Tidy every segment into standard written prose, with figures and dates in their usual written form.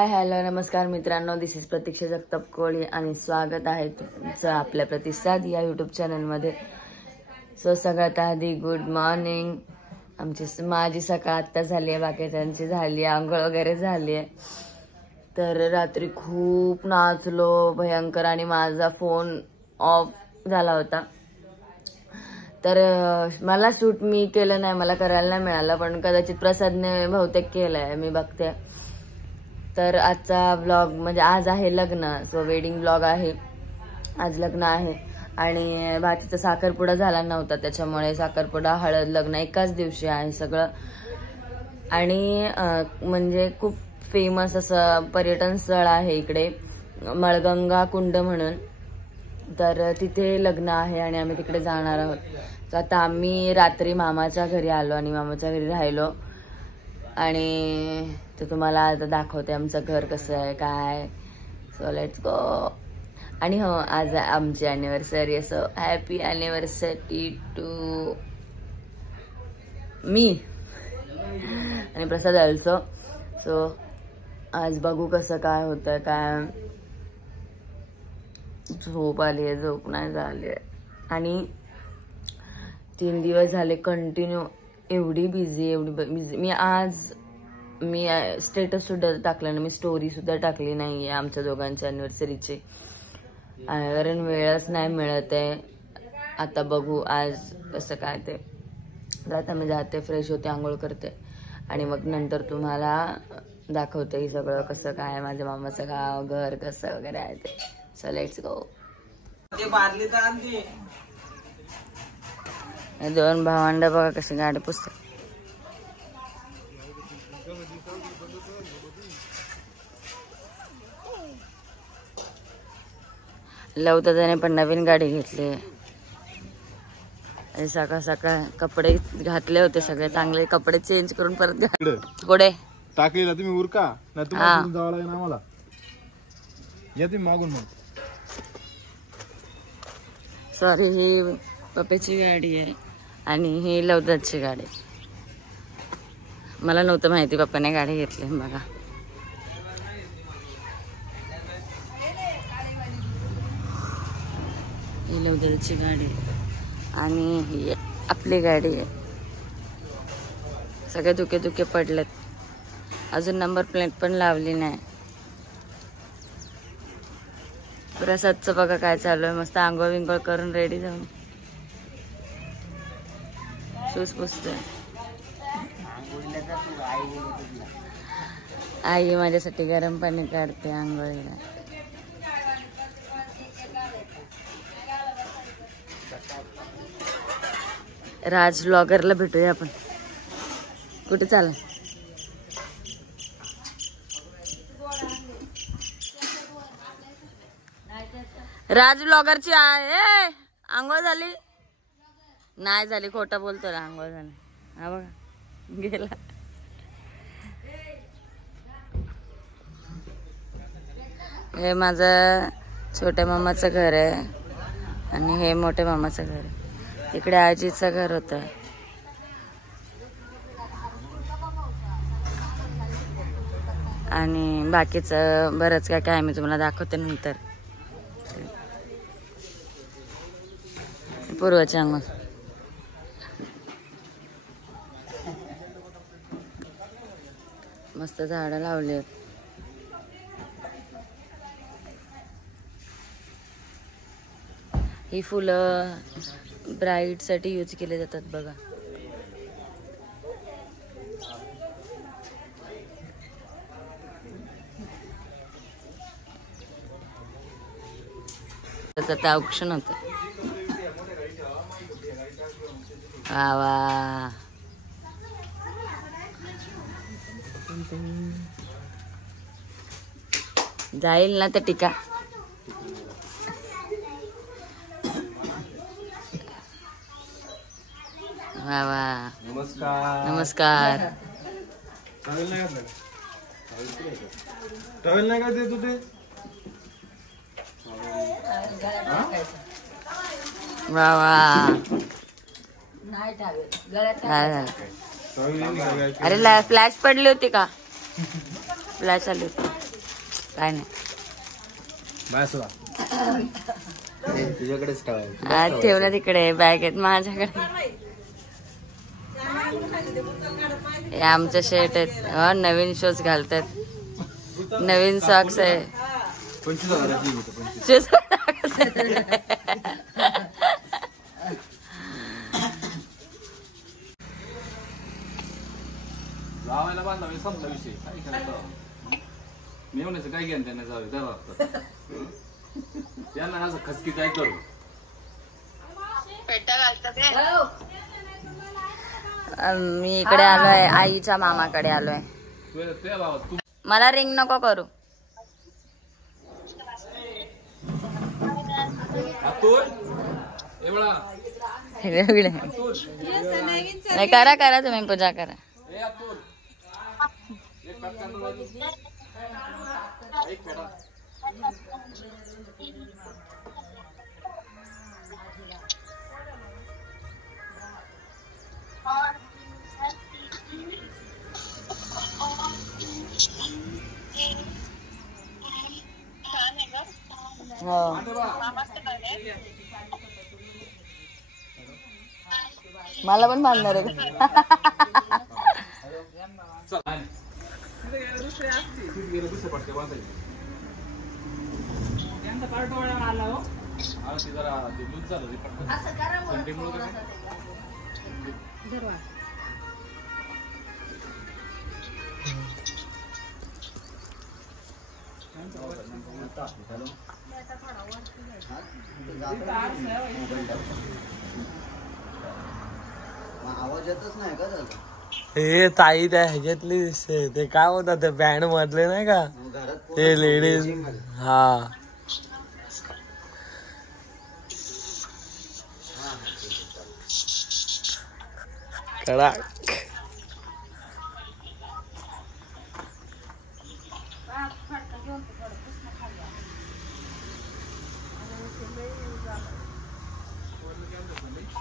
Hi hello नमस्कार मित्रांनो, दिस is प्रतीक्षा जगताप कोळी आणि स्वागत आहे तुमचं आपल्या प्रतिसाद या यूट्यूब चॅनलमध्ये. सो सगळ्यात आधी गुड मॉर्निंग. माझी सकाळ आत्ता झाली आहे, बाकीच्यांची झाली आहे, आंघोळ वगैरे झाली आहे. तर रात्री खूप नाचलो भयंकर आणि माझा फोन ऑफ झाला होता. तर मला शूट मी केलं नाही, मला करायला नाही मिळालं, पण कदाचित प्रसादने बहुतेक केलंय, मी बघते. तर आजचा ब्लॉग म्हणजे आज आहे लग्न, सो वेडिंग ब्लॉग आहे. आज लग्न आहे आणि भाचीचा साखरपुडा झाला नव्हता, त्याच्यामुळे साखरपुडा हळद लग्न एकाच दिवशी आहे सगळं. आणि म्हणजे खूप फेमस असं पर्यटन स्थळ आहे इकडे, मळगंगा कुंड म्हणून. तर तिथे लग्न आहे आणि आम्ही तिकडे जाणार आहोत. तर आता आम्ही रात्री मामाच्या घरी आलो आणि मामाच्या घरी राहिलो आणि ते तुम्हाला आता दाखवते आमचं घर कसं आहे काय. So let's go. आणि हो, आज आमची अॅनिव्हर्सरी आहे, so happy anniversary to me आणि प्रसाद ऑल्सो. सो आज बघू कसं काय होतं काय. झोप आली आहे, झोप नाही झाली आहे. आणि 3 दिवस झाले कंटिन्यू एवढी बिझी. मी स्टेटस सुद्धा टाकलं नाही, मी स्टोरी सुद्धा टाकली नाही आहे आमच्या दोघांच्या अॅनिव्हर्सरीची, कारण वेळच नाही मिळत आहे. आता बघू आज कसं काय ते. आता मी जाते, फ्रेश होते, आंघोळ करते आणि मग नंतर तुम्हाला दाखवते ही सगळं कसं काय, माझ्या मामाचं गाव, घर कसं वगैरे आहे ते. सो लेट्स गो. दोन भावंड बघा कशी गाडी पुसतात. लवता त्याने पण नवीन गाडी घेतली. सकाळ सकाळ कपडे घातले होते, सगळे चांगले कपडे चेंज करून परत गोडे टाकलेला तुम्ही उरका ना, तुम्हाला जावं लागेल आम्हाला. या तुम्ही मागून. मग सॉरी, ही पप्पाची गाडी आहे आणि ही लवताची गाडी. मला नव्हतं माहिती पप्पाने गाडी घेतली. बघा ही लवताची गाडी आणि ही आपली गाडी आहे. सगळे धुके धुके पडलेत, अजून नंबर प्लेट पण लावली नाही. प्रसादचं बघा काय चालू आहे, मस्त आंघोळ विंघोळ करून रेडी जाऊन शूज पुसतोय. आई माझ्यासाठी गरम पाणी काढते आंघोळीला. राज ब्लॉगरला भेटूया आपण. कुठे चाल? राज ब्लॉगरची आहे. आंघोळ झाली नाही झाली, खोटं बोलतो ना. आंघोळ झाली. हा बघा गेला. हे माझं छोट्या मामाचं घर आहे आणि हे मोठ्या मामाचं घर आहे. तिकडे आजीचं घर होतं. आणि बाकीचं बरंच काय काय मी तुम्हाला दाखवते नंतर. पूर्वाची अंघोळ. मस्त झाडं लावली आहेत. ही फुलं ब्राईड साठी यूज केले जातात बघा. त्याचं ते ऑप्शन होतं. वा जाईल ना तर टीका. वा वा. नमस्कार. नमस्कार. टॉवेल नाही घातलं, टॉवेल नाही का देत होते. वा वा. अरे फ्लॅश पडली होती का? फ्लॅश आली होती. काय नाही तुझ्याकडेच ठेवलं तिकडे बॅगेत माझ्याकडे. हे आमचे शर्ट आहेत. नवीन शूज घालतात. नवीन सॉक्स आहे. 25,000 जावायला बांधला मी संपला विषय. काय करायचं मी म्हणायचं काय घेऊन त्यांना जावे त्यांना असं खसकी काय करू. मी इकडे आलोय आईच्या मामाकडे आलोय. ते बाबा तू मला रिंग नको करू. नाही करा करा तुम्ही पूजा करा. हो मला पण बांधणार आहे. आवाज येतच नाही का त्याचा? हे ताई त्या ह्याच्यातली दिसते. ते काय होतात ते बँड मधले नाही का ते लेडीज. हा कडा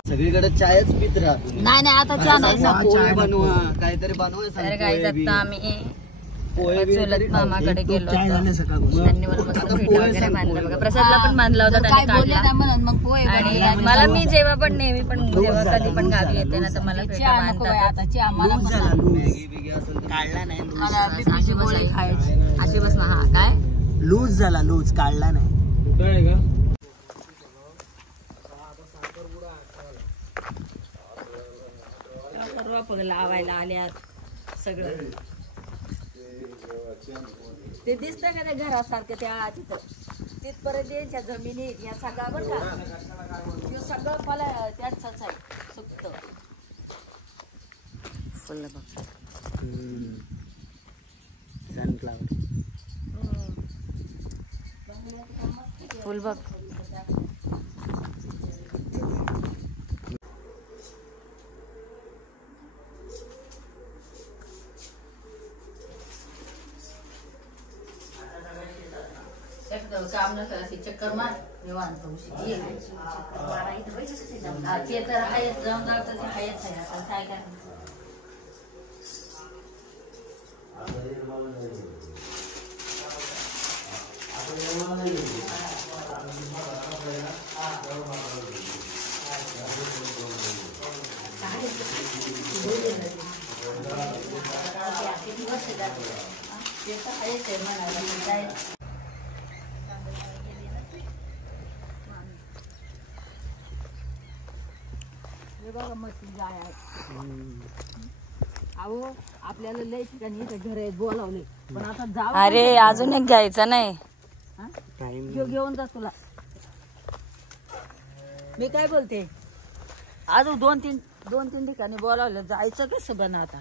सगळीकडे चायच पित राहतो. नाही नाही आता चहा नाही. पोहे बनवा काहीतरी बनवा. तर काही आता आम्ही चुलत मामाकडे गेलो होतो. त्यांनी मला मस्त फेटा वगैरे बांधला बघा. प्रसादला पण बांधला होता त्यांनी काढला. आणि मला मी जेव्हा पण नेहमी पण जेव्हा कधी पण गावी येते ना तर मला फेटा बांधतात. मॅगी बिगी असेल काढला नाही. अशी गोळी खायची. अशी बस हा काय लूज झाला. लूज काढला नाही. लावायला आल्यात सगळं ते दिसतं का त्या घरासारखं त्या तिथं तिथपर्यंत यांच्या जमिनीत या सगळा बघा हे सगळं मला त्याच आहे सुक्त फुल बघ. सनफ्लावर फुल बघ. काम नसलं अशी चक्कर मार निवांत ते तर आहेच जाऊन जातं ते आहेच आहे. आता काय करायचं. बघा मशीन जाय आहे. अहो आपल्याला लय ठिकाणी घर आहेत बोलावले पण आता जाऊ. अरे अजून एक घ्यायचा नाही. घेऊन जा तुला. मी काय बोलते अजून दोन तीन ठिकाणी बोलावलं जायचं कसं बना आता.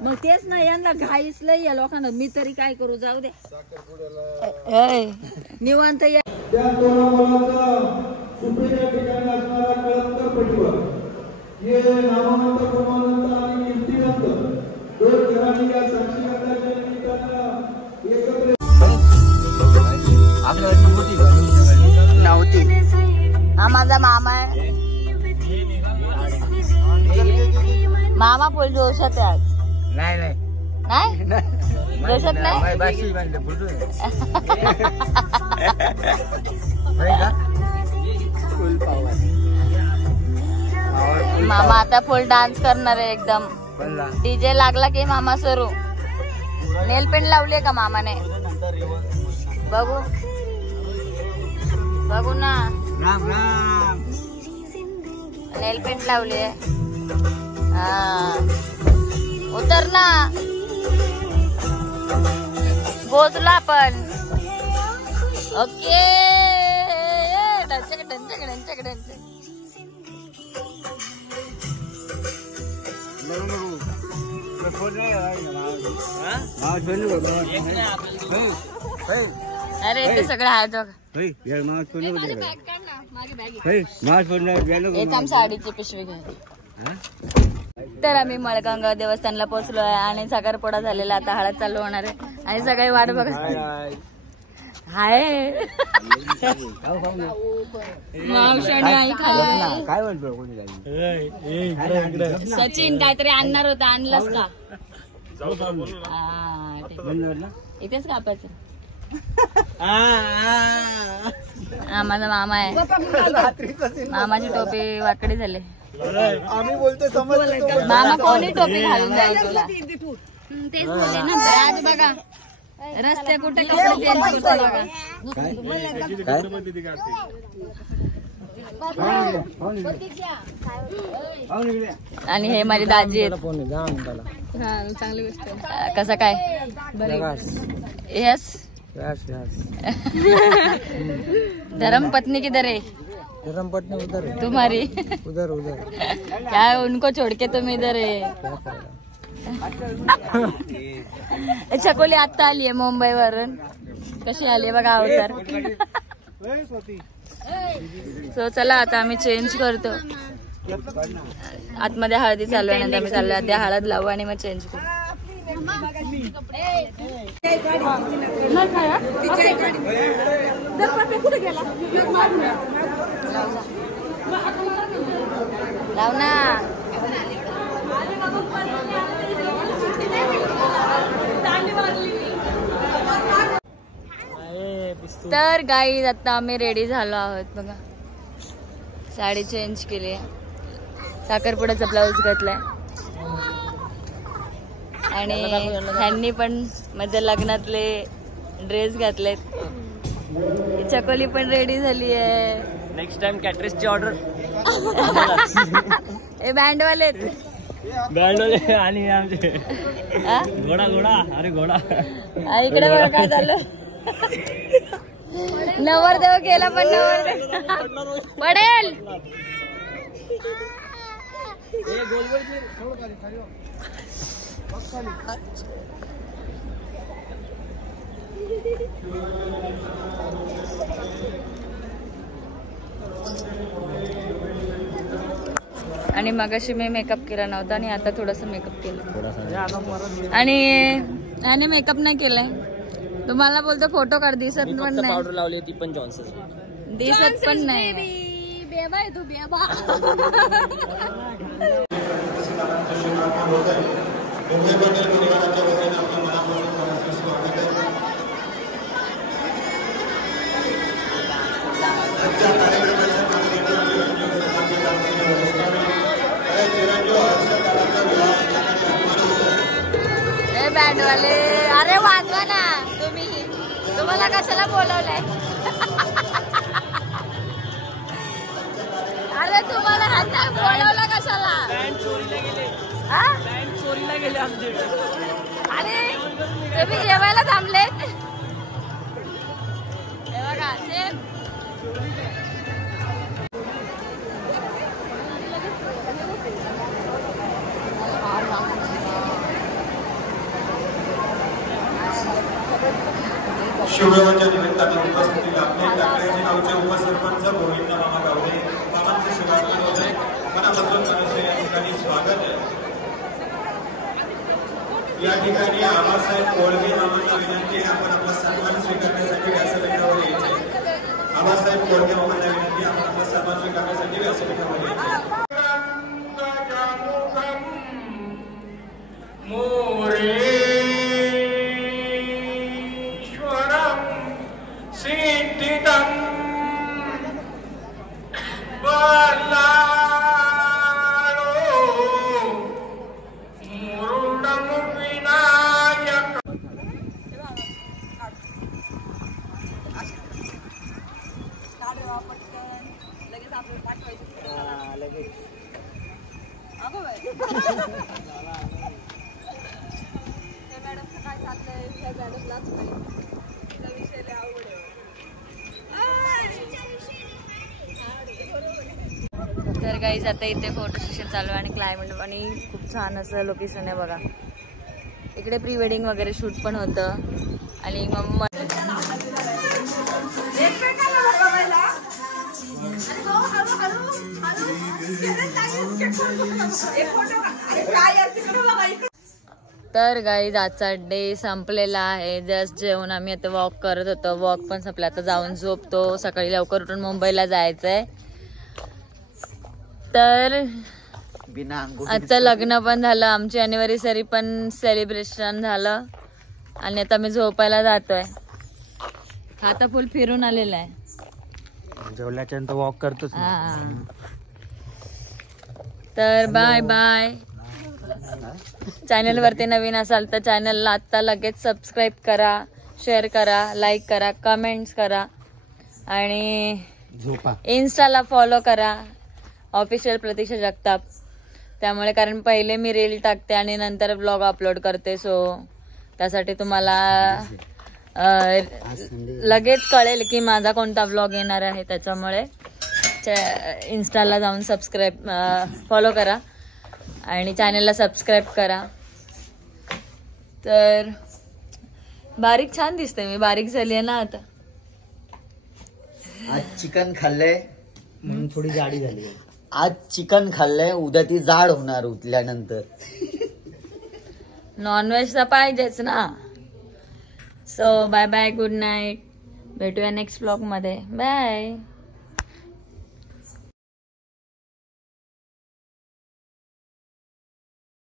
मग तेच ना यांना घाईच लय या लोकांना. मी तरी काय करू जाऊ दे निवांत या. सुप्रीच्या ठिकाणी असणारा कळंतर परिवार हे नामवंत ब्रह्मानंद आणि कीर्तिवंत दोन घराणी या साक्षीकरणाच्या निमित्तानं एकत्र नव्हती. हा माझा मामा आहे. मामा पोलीस जोशात आहे आज. नाही नाही दिसत नाही मामा आता फुल डान्स करणार आहे एकदम. डीजे लागला की मामा सुरू. नेल पेंट लावली का मामाने? बघू बघू ना. राम राम. नेल पेंट लावली आहे. हा उतर ना. पोहोचलो आपण. ओके. अरे ते सगळं आहे बघ. येत साडीची पिशवी घ्या. तर आम्ही मळगंगा देवस्थानला पोहोचलो आहे आणि साखरपुडा झालेला. आता हळद चालू होणार आहे आणि सगळी वाट बघत हाय. मावशाने आई खाल्लं. काय म्हणतो सचिन काहीतरी आणणार होता. आणलंस का? इथेच कापायचं. हा माझा मामा आहे. मामाची टोपी वाकडी झाली. आम्ही बोलतो समज. मामा कोणी टोपी घालून जाईल तुला? तेच बोलले ना. आज बघा रस्ते कुठे कपडे चेंज करतो बघा. आणि हे माझी दाजी आहेत. चांगली गोष्ट. कसं काय? यस. धर्मपत्नी किधर है? धर्मपत्नी उधर है. तुम्हारी उधर उधर क्या उनको छोड़ के तुम इधर है? चकोली आता आली आहे मुंबई वरून. कशी आली बघा अवतार. सो चला आता आम्ही चेंज करतो. आतमध्ये हळदी चालू आहे. नंतर आम्ही चाललो आधी हळद लावू आणि मग चेंज करू. लाव ना. तर गाईज आता आम्ही रेडी झालो आहोत बघा. साडी चेंज केली. साखरपुड्याचा ब्लाऊज घातलाय आणि ह्यांनी पण माझ्या लग्नातले ड्रेस घातलेत. चकोली पण रेडी झाली आहे. नेक्स्ट टाइम कॅटरेसची ऑर्डर. हे बँडवाले आणि आमचे घोडा घोडा. अरे घोडा इकडे बघा काय झालं. नवरदेव केला पण नवरदेव पडेल. आणि मगाशी मी मेकअप केला नव्हता आणि आता थोडासा मेकअप केला. आणि मेकअप नाही केलाय. तुम्हाला बोलतो फोटो काढ. दिसत पण नाही. पावडर लावली ती पण जॉन्सन. दिसत पण नाही. बेबा आहे तू बेबा. बँडवाले अरे वाजवा ना तुम्ही. तुम्हाला कशाला बोलवलंय? अरे तुम्हाला ह्यांना बोलवलं कशाला? चोरीला गेले आमचे. अरे तुम्ही जेवायला थांबलेत. हे बघा सेम. शिवरावांच्या निमित्ताने उपस्थिती लाभले. टाकळेजी गावचे उपसरपंच गोविंद मामा गावडे. मामांचे शुभागमन होत आहे. मनापासून मनसे या ठिकाणी स्वागत आहे. या ठिकाणी आबासाहेब कोळगे मामांना विनंती आहे आपण आपला सन्मान स्वीकारण्यासाठी व्यासपीठावर यायचे. आबासाहेब कोळगे मामांना विनंती आपण आपला सन्मान स्वीकारण्यासाठी व्यासपीठावर यायचे. मोरे तर गाईज आता इथे फोटो सेशन चालू आहे आणि क्लायमेट आणि खूप छान असं लोकेशन आहे बघा. इकडे प्री वेडिंग वगैरे शूट पण होतं आणि मग तर गाईज आजचा डे संपलेला आहे. जस्ट जेवण आम्ही आता वॉक करत होतो. वॉक पण संपला, आता जाऊन झोपतो. सकाळी लवकर उठून मुंबईला जायचंय. तर आजचं लग्न पण झालं, आमची अॅनिव्हर्सरी पण सेलिब्रेशन झालं आणि आता मी झोपायला जातोय. आता फुल फिरून आलेला आहे. जेवल्याच्या नंतर वॉक करतोच. तर बाय बाय. चॅनल वरती नवीन असाल तर चॅनलला आता लगेच सबस्क्राईब करा, शेअर करा, लाईक करा, कमेंट्स करा आणि इन्स्टाला फॉलो करा ऑफिशियल प्रतीक्षा जगताप. त्यामुळे कारण पहिले मी रील टाकते आणि नंतर ब्लॉग अपलोड करते. सो त्यासाठी तुम्हाला लगेच कळेल की माझा कोणता ब्लॉग येणार आहे. त्याच्यामुळे इन्स्टाला जाऊन सबस्क्राईब फॉलो करा आणि चॅनलला सबस्क्राईब करा. तर बारीक छान दिसते मी, बारीक झाली आहे ना आता. आज चिकन खाल्लंय म्हणून थोडी जाडी झाली. आज चिकन खाल्लंय, उद्या ती जाड होणार उठल्यानंतर. नॉनव्हेज तर पाहिजेच ना. So bye bye, good night. भेटूया नेक्स्ट ब्लॉग मध्ये. बाय.